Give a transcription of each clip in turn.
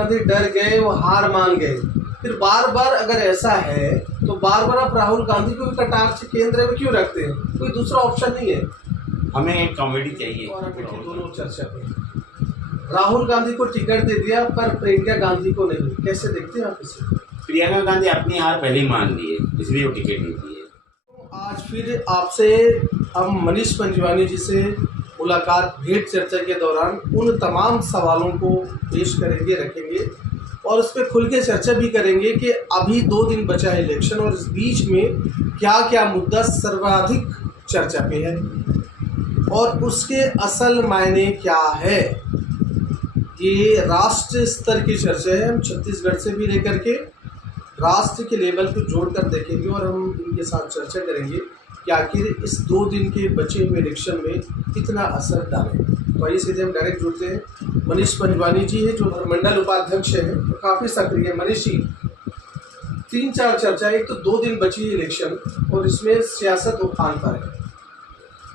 गांधी डर गए, वो हार मान गए। फिर बार बार अगर ऐसा है तो बार बार आप राहुल गांधी को भी कटाक्ष केंद्र में क्यों रखते हैं? कोई दूसरा ऑप्शन नहीं है? हमें एक कॉमेडी चाहिए। और अमेठी दोनों चर्चा पे राहुल गांधी को टिकट दे दिया पर प्रियंका गांधी को नहीं, कैसे देखते हैं आप इसे? प्रियंका गांधी अपनी हार पहले ही मान ली है, इसलिए वो टिकट नहीं दी है। आज फिर आपसे हम मनीष पंजवानी जी से मुलाकात भेंट चर्चा के दौरान उन तमाम सवालों को पेश करेंगे, रखेंगे और उस पर खुल के चर्चा भी करेंगे कि अभी 2 दिन बचा है इलेक्शन और इस बीच में क्या क्या मुद्दा सर्वाधिक चर्चा पे है और उसके असल मायने क्या है। ये राष्ट्र स्तर की चर्चा है, हम छत्तीसगढ़ से भी लेकर के राष्ट्र के लेवल को जोड़कर देखेंगे और हम इनके साथ चर्चा करेंगे कि आखिर इस 2 दिन के बचे हुए इलेक्शन में कितना असर डाले। तो आइए सीधे हम डायरेक्ट जुड़ते हैं। मनीष पंजवानी जी है जो मंडल उपाध्यक्ष है, तो काफ़ी सक्रिय। मनीष जी, 3-4 चर्चा, एक तो 2 दिन बची है इलेक्शन और इसमें सियासत उफान पर है।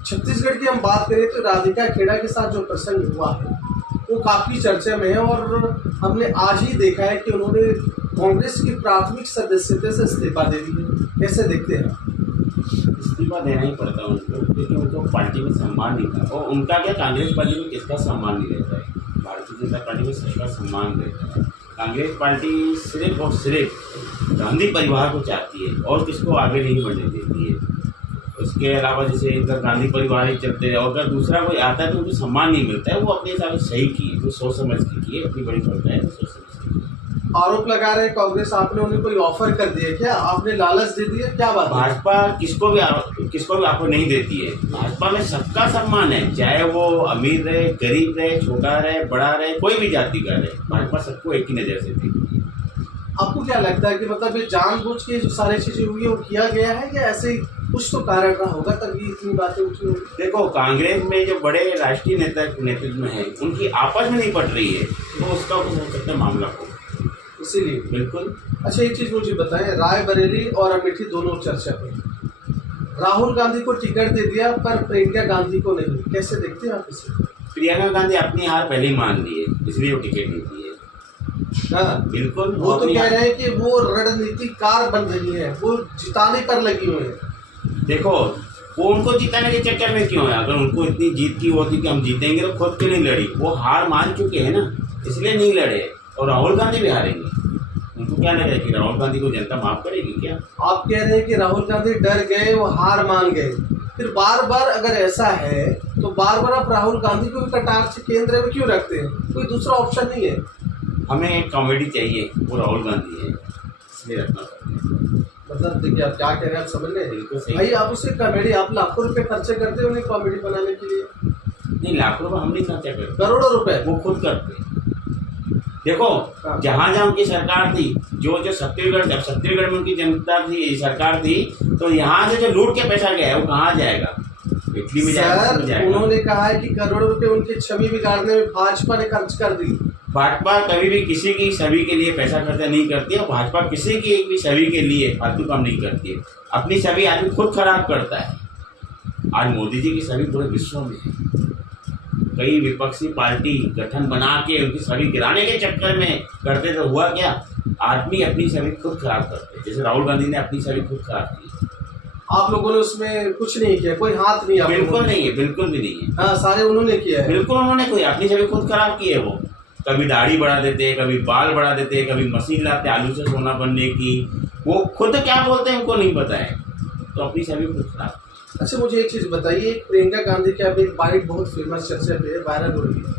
छत्तीसगढ़ की हम बात करें तो राधिका खेड़ा के साथ जो प्रसंग हुआ है वो काफ़ी चर्चा में है और हमने आज ही देखा है कि उन्होंने कांग्रेस की प्राथमिक सदस्यता से इस्तीफा दे दी है। कैसे देखते हैं? इस्तीफा देना ही पड़ता है उनको, क्योंकि उनको पार्टी में सम्मान नहीं था। और उनका क्या, कांग्रेस पार्टी में किसका सम्मान नहीं रहता है? भारतीय जनता पार्टी में सबका सम्मान रहता है। कांग्रेस पार्टी सिर्फ और सिर्फ गांधी परिवार को चाहती है और किसको आगे नहीं बढ़ने देती है। उसके अलावा जैसे इधर गांधी परिवार ही चलते हैं और अगर दूसरा कोई आता है तो उनको सम्मान नहीं मिलता है। वो अपने हिसाब से सही की, वो सोच समझ के किए, अपनी बड़ी करता है तो सोच समझ के। आरोप लगा रहे कांग्रेस, आपने उन्हें कोई ऑफर कर दिया क्या? आपने लालच दे दिया? क्या बात? भाजपा किसको भी ऑफर नहीं देती है। भाजपा में सबका सम्मान है, चाहे वो अमीर रहे, गरीब रहे, छोटा रहे, बड़ा रहे, कोई भी जाति का रहे, भाजपा सबको एक ही नज़र से देखती है। आपको क्या लगता है कि मतलब ये जानबूझ के जो सारी चीजें हुई है वो किया गया है या ऐसे ही कुछ तो कारण रहा होगा तभी इतनी बातें उठी होगी? देखो, कांग्रेस में जो बड़े राष्ट्रीय नेतृत्व में है उनकी आपस में नहीं पट रही है, तो उसका हो सकता है मामला हो, इसीलिए। बिल्कुल। अच्छा, एक चीज मुझे बताएं, रायबरेली और अमेठी दोनों चर्चा पे राहुल गांधी को टिकट दे दिया पर प्रियंका गांधी को नहीं, कैसे देखते हैं आप इसे? प्रियंका गांधी अपनी हार पहले ही मान ली है, इसलिए वो टिकट नहीं दी है। हाँ बिल्कुल। वो तो कह रहे हैं कि वो रणनीतिकार बन रही है, वो जिताने पर लगी हुई है। देखो, वो उनको जिताने के चक्कर में क्यों है? अगर उनको इतनी जीत की होती कि हम जीतेंगे तो खुद क्यों नहीं लड़ी? वो हार मान चुके हैं ना, इसलिए नहीं लड़े। और राहुल गांधी भी हारेंगे। उनको क्या लग रहा है कि राहुल गांधी को जनता माफ करेगी क्या? आप कह रहे हैं कि राहुल गांधी डर गए, वो हार मान गए। फिर बार बार अगर ऐसा है तो बार बार आप राहुल गांधी को भी कटाक्ष केंद्र में क्यों रखते हैं? कोई दूसरा ऑप्शन नहीं है? हमें एक कॉमेडी चाहिए, वो राहुल गांधी है, इसलिए रखना पड़ता है। मतलब देखिए आप क्या कह रहे हैं, आप समझ रहे बिल्कुल सही। हैं भाई, आप उसे कॉमेडी, आप लाखों रुपए खर्चे करते हो उन्हें कॉमेडी बनाने के लिए? नहीं, लाखों रुपये हम नहीं खर्चा करते, करोड़ों रुपए वो खुद करते। देखो, जहाँ जहाँ उनकी सरकार थी, जो छत्तीसगढ़, जब छत्तीसगढ़ में उनकी जनता थी, सरकार थी, तो यहाँ से जो लूट के पैसा गया है वो कहाँ जाएगा? इटली में जाएगा। उन्होंने कहा है कि करोड़ों रुपए उनकी छवि बिगाड़ने में भाजपा ने खर्च कर दी। भाजपा कभी भी किसी की छवि के लिए पैसा खर्चा नहीं करती है और भाजपा किसी की एक भी छवि के लिए फालतू काम नहीं करती है। अपनी छवि आदमी खुद खराब करता है। आज मोदी जी की छवि पूरे विश्व में है। कई विपक्षी पार्टी गठन बना के उनकी छवि गिराने के चक्कर में करते तो हुआ क्या? आदमी अपनी छवि खुद खराब करते, जैसे राहुल गांधी ने अपनी छवि खुद खराब की। आप लोगों ने उसमें कुछ नहीं किया, कोई हाथ नहीं? बिल्कुल नहीं है, बिल्कुल भी नहीं है। हाँ, सारे उन्होंने किया है। बिल्कुल उन्होंने कोई अपनी छवि खुद खराब की है। वो कभी दाढ़ी बढ़ा देते, कभी बाल बढ़ा देते, कभी मशीन लाते आलू से सोना बनने की। वो खुद क्या बोलते हैं उनको नहीं पता है, तो अपनी छवि खुद खराब। अच्छा, मुझे एक चीज़ बताइए, प्रियंका गांधी की अभी एक बाइट बहुत फेमस चर्चा पे है, वायरल हो रही है।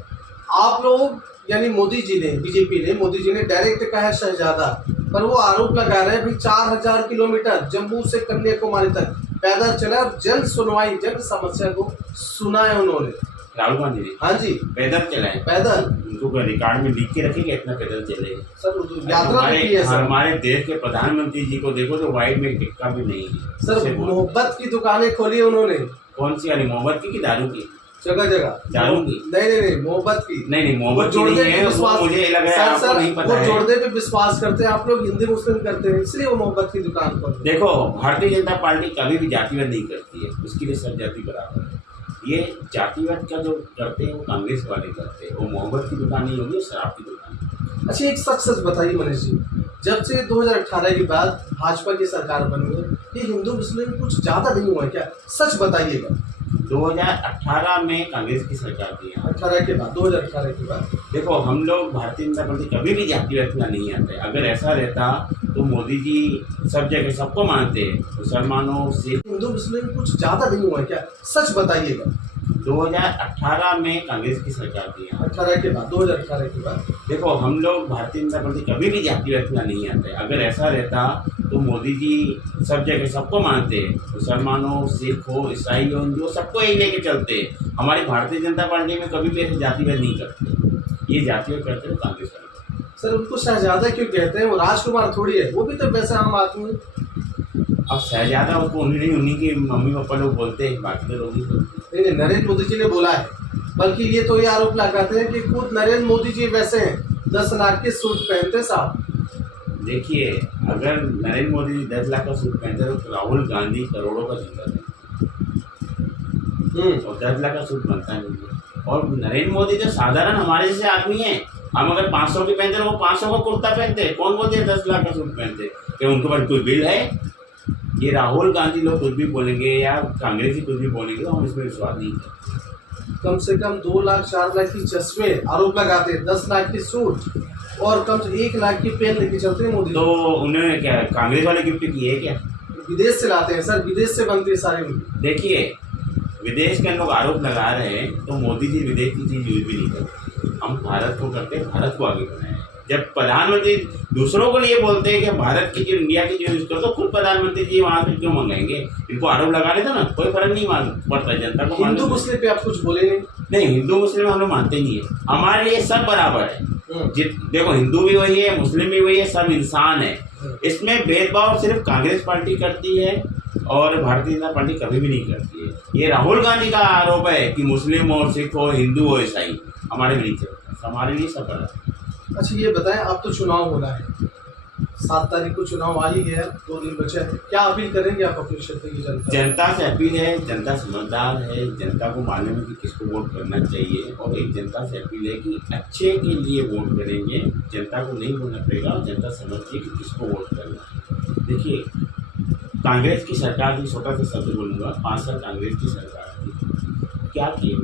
आप लोग यानी मोदी जी ने, बीजेपी ने, मोदी जी ने डायरेक्ट कहा है शहजादा, पर वो आरोप लगा रहे हैं भाई 4000 किलोमीटर जम्मू से कन्याकुमारी तक पैदल चला और जन सुनवाई, जन समस्या को सुना है उन्होंने। राहुल गांधी जी? हाँ जी, पैदल चलाए। पैदल? उनको रिकॉर्ड में लिख के रखेंगे इतना पैदल चले सर, यात्रा की है सर। हमारे देश के प्रधानमंत्री जी को देखो तो वाइट में टिक्का भी नहीं है सर। मोहब्बत की दुकानें खोली उन्होंने। कौन सी वाली? मोहब्बत की कि दारू की? जगह जगह दारू की? नहीं, मोहब्बत की। नहीं, मोहब्बत की नहीं है। मुझे लग रहा है आपको नहीं पता है। वो जोड़ने पे विश्वास करते हैं, आप लोग हिंदू मुस्लिम करते हैं, इसलिए वो मोहब्बत की दुकान पर। देखो, भारतीय जनता पार्टी कभी भी जातिवाद नहीं करती है, उसके लिए सब जाति बराबर है। ये जातिवाद का जो करते हैं वो कांग्रेस वाले करते हैं। वो मोहब्बत की दुकान नहीं होगी, शराब की दुकान। अच्छा, एक सच सच बताइए मनीष जी, जब से 2018 के बाद भाजपा की सरकार बनी है, ये हिंदू मुस्लिम कुछ ज़्यादा नहीं हुआ है क्या? सच बताइएगा। 2018 में कांग्रेस की सरकार थी यहाँ। 2018 के बाद देखो, हम लोग भारतीय जनता पार्टी कभी भी जाति रखना नहीं आते। अगर ऐसा रहता तो मोदी जी सब जगह सबको मानते, मुसलमानों सिख। हिंदू मुस्लिम कुछ ज़्यादा नहीं हुआ है क्या? सच बताइएगा। 2018 में कांग्रेस की सरकार थी यहाँ। 2018 के बाद देखो, हम लोग भारतीय जनता पार्टी कभी भी जाति रखना नहीं आते। अगर ऐसा रहता तो मोदी जी सब जगह सबको मानते, मुसलमानों सिख हो ईसाई हो हिंदू हो, सबको एक लेके चलते। हमारी भारतीय जनता पार्टी में कभी भी ऐसे जातिवाद नहीं करते। ये जातिवाद करते हैं कांग्रेस वाले। सर, उनको शहजादा क्यों कहते हैं? वो राजकुमार थोड़ी है, वो भी तो वैसे आम आदमी है। अब शहजादा उसको उन्हीं के मम्मी पापा लोग बोलते हैं, बाकी तो लोग नहीं बोलते। नहीं, नरेंद्र मोदी जी ने बोला है, बल्कि ये तो ये आरोप लगाते हैं कि खुद नरेंद्र मोदी जी वैसे हैं, 10 लाख के सूट पहनते साहब। देखिए, अगर नरेंद्र मोदी जी 10 लाख का सूट पहनते तो राहुल गांधी करोड़ों का सूट पहनते और 10 लाख का सूट बनता नहीं है। और नरेंद्र मोदी तो साधारण हमारे जैसे आदमी हैं। हम अगर 500 की पहनते तो वो 500 का कुर्ता पहनते। कौन बोलते हैं 10 लाख का सूट पहनते? क्या उनके पास कोई बिल है? ये राहुल गांधी लोग कुछ भी बोलेंगे या कांग्रेस ही कुछ भी बोलेंगे तो हम इसमें विश्वास नहीं करते। कम से कम 2 लाख 4 लाख की चश्मे आरोप लगाते हैं, 10 लाख की सूट और कम से 1 लाख की पेन लेके चलते हैं मोदी। तो उन्होंने क्या कांग्रेस वाले गिफ्ट किए है क्या? विदेश से लाते हैं सर, विदेश से बनती है सारी। देखिए, विदेश के लोग आरोप लगा रहे हैं तो मोदी जी विदेश की चीज़ यूज भी नहीं करते। हम भारत को करते हैं, भारत को आगे बढ़ाएं। जब प्रधानमंत्री दूसरों को लिए बोलते हैं कि भारत की जो इंडिया की जो यूज करो, तो खुद प्रधानमंत्री जी वहाँ से क्यों मंगाएंगे? इनको आरोप लगाने दो ना, कोई फर्क नहीं पड़ता जनता को। हिंदू मुस्लिम पे आप कुछ बोले नहीं, हिंदू मुस्लिम हम लोग मानते नहीं है। हमारे लिए सब बराबर है। देखो, हिंदू भी वही है, मुस्लिम भी वही है, सब इंसान है। इसमें भेदभाव सिर्फ कांग्रेस पार्टी करती है और भारतीय जनता पार्टी कभी भी नहीं करती है। ये राहुल गांधी का आरोप है कि मुस्लिम हो सिख हो हिंदू हो ईसाई, हमारे भी नहीं चलता। हमारे लिए सब बराबर। अच्छा, ये बताएं, अब तो चुनाव होना है, 7 तारीख को चुनाव आ ही गया, 2 दिन बचे हैं। क्या अपील करेंगे आप अपने क्षेत्र की जनता से? अपील है, जनता समझदार है, जनता को मालूम है कि किसको वोट करना चाहिए। और एक जनता से अपील है कि अच्छे के लिए वोट करेंगे, जनता को नहीं बोलना पड़ेगा और जनता समझती है कि किसको वोट करना है। देखिए, कांग्रेस की सरकार थी, छोटा सा शब्द बोलूँगा, 5 साल कांग्रेस की सरकार थी। क्या किए?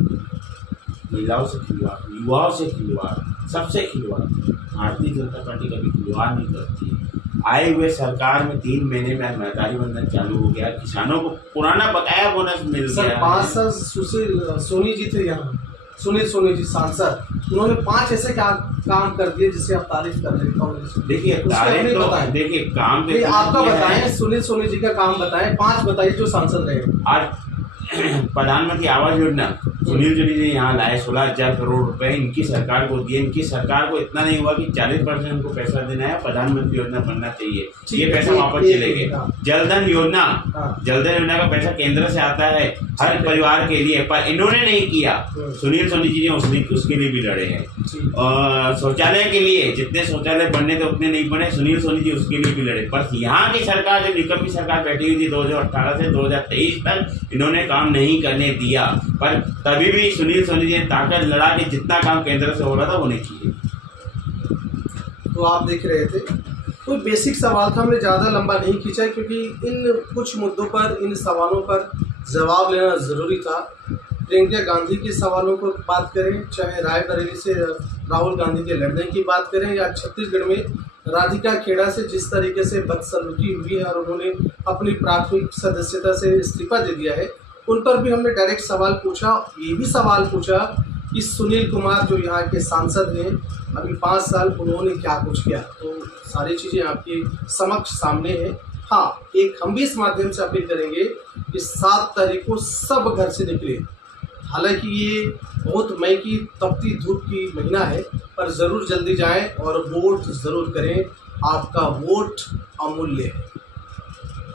महिलाओं से खिलवाड़, युवाओं से खिलवाड़, सबसे खिलवाड़। भारतीय जनता पार्टी कभी खिलवाड़ नहीं करती। आए हुए सरकार में 3 महीने में महतारी बंधन चालू हो गया, किसानों को पुराना बकाया बोनस मिल गया। सर, 5 साल सोनी जी थे यहाँ, सुनील सोनी जी सांसद, उन्होंने 5 ऐसे काम कर दिए जिसे आप तारीफ कर रहे हैं। देखिए, तारीफ तो देखिए काम पे आपका बताएं, सुनील सोनी जी का काम बताएं, 5 बताइए जो सांसद रहे। आज प्रधानमंत्री आवास योजना सुनील सोनी जी यहाँ लाए, 16,000 करोड़ रुपए इनकी सरकार को दिए। इनकी सरकार को इतना नहीं हुआ कि 40% उनको पैसा देना है, प्रधानमंत्री योजना बनना चाहिए, ये पैसा वापस चलेगा। जलधन योजना, जलधन योजना का पैसा केंद्र से आता है हर परिवार के लिए, पर इन्होंने नहीं किया। सुनील सोनी जी ने उसके लिए भी लड़े हैं। शौचालय के लिए जितने शौचालय बनने थे उतने नहीं बने, सुनील सोनी जी उसके लिए भी लड़े। पर यहाँ की सरकार, जो निकम्मी सरकार बैठी हुई थी 2018 से 2023 तक, इन्होंने काम नहीं करने दिया। पर तभी भी सुनील सोनी जी ने ताकत लड़ा के जितना काम केंद्र से हो रहा था वो नहीं किए। तो आप देख रहे थे, कोई बेसिक सवाल था, हमने ज़्यादा लंबा नहीं खींचा क्योंकि इन कुछ मुद्दों पर, इन सवालों पर जवाब लेना ज़रूरी था। प्रियंका गांधी के सवालों को बात करें, चाहे रायबरेली से राहुल गांधी के लड़ने की बात करें, या छत्तीसगढ़ में राधिका खेड़ा से जिस तरीके से बदसलूकी हुई है और उन्होंने अपनी प्राथमिक सदस्यता से इस्तीफा दे दिया है, उन पर भी हमने डायरेक्ट सवाल पूछा। ये भी सवाल पूछा कि सुनील कुमार जो यहाँ के सांसद हैं, अभी 5 साल उन्होंने क्या कुछ किया। तो सारी चीज़ें आपके समक्ष सामने हैं। हाँ, एक हम भी इस माध्यम से अपील करेंगे कि 7 तारीख को सब घर से निकले। हालांकि ये बहुत मई की तपती धूप की महीना है, पर ज़रूर जल्दी जाएं और वोट ज़रूर करें। आपका वोट अमूल्य है।